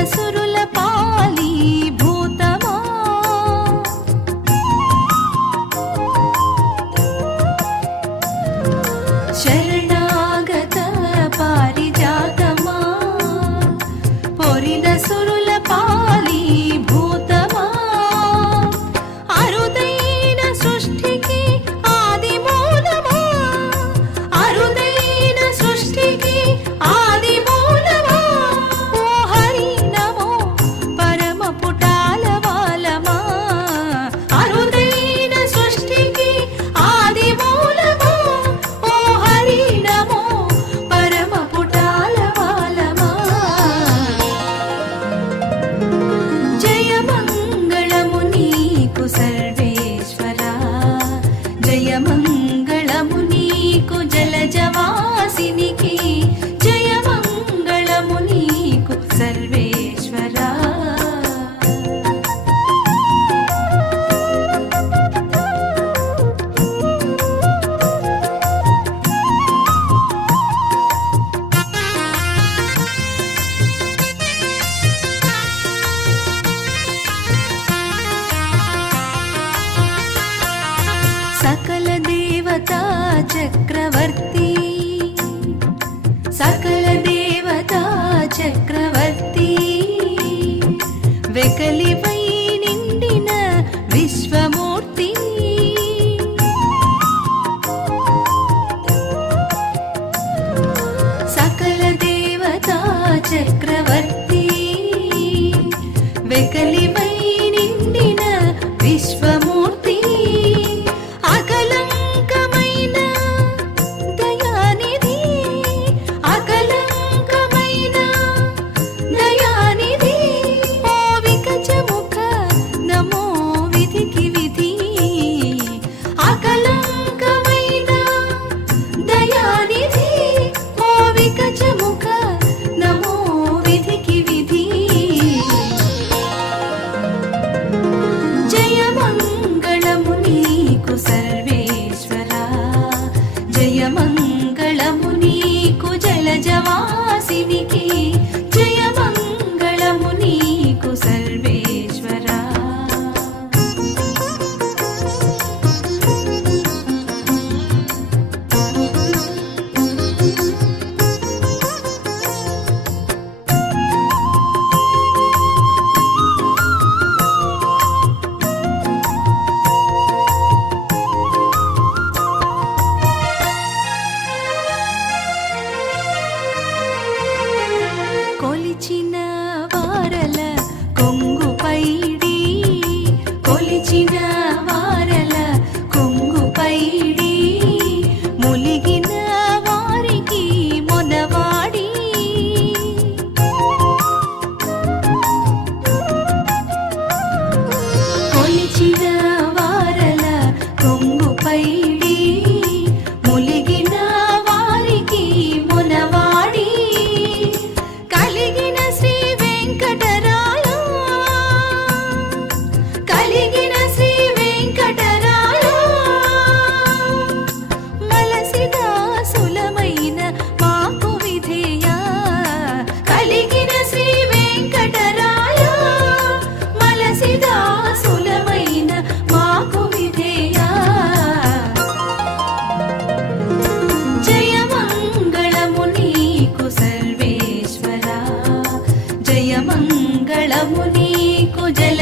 Azul. believe in மங்க అభయమంగళము నీకు జల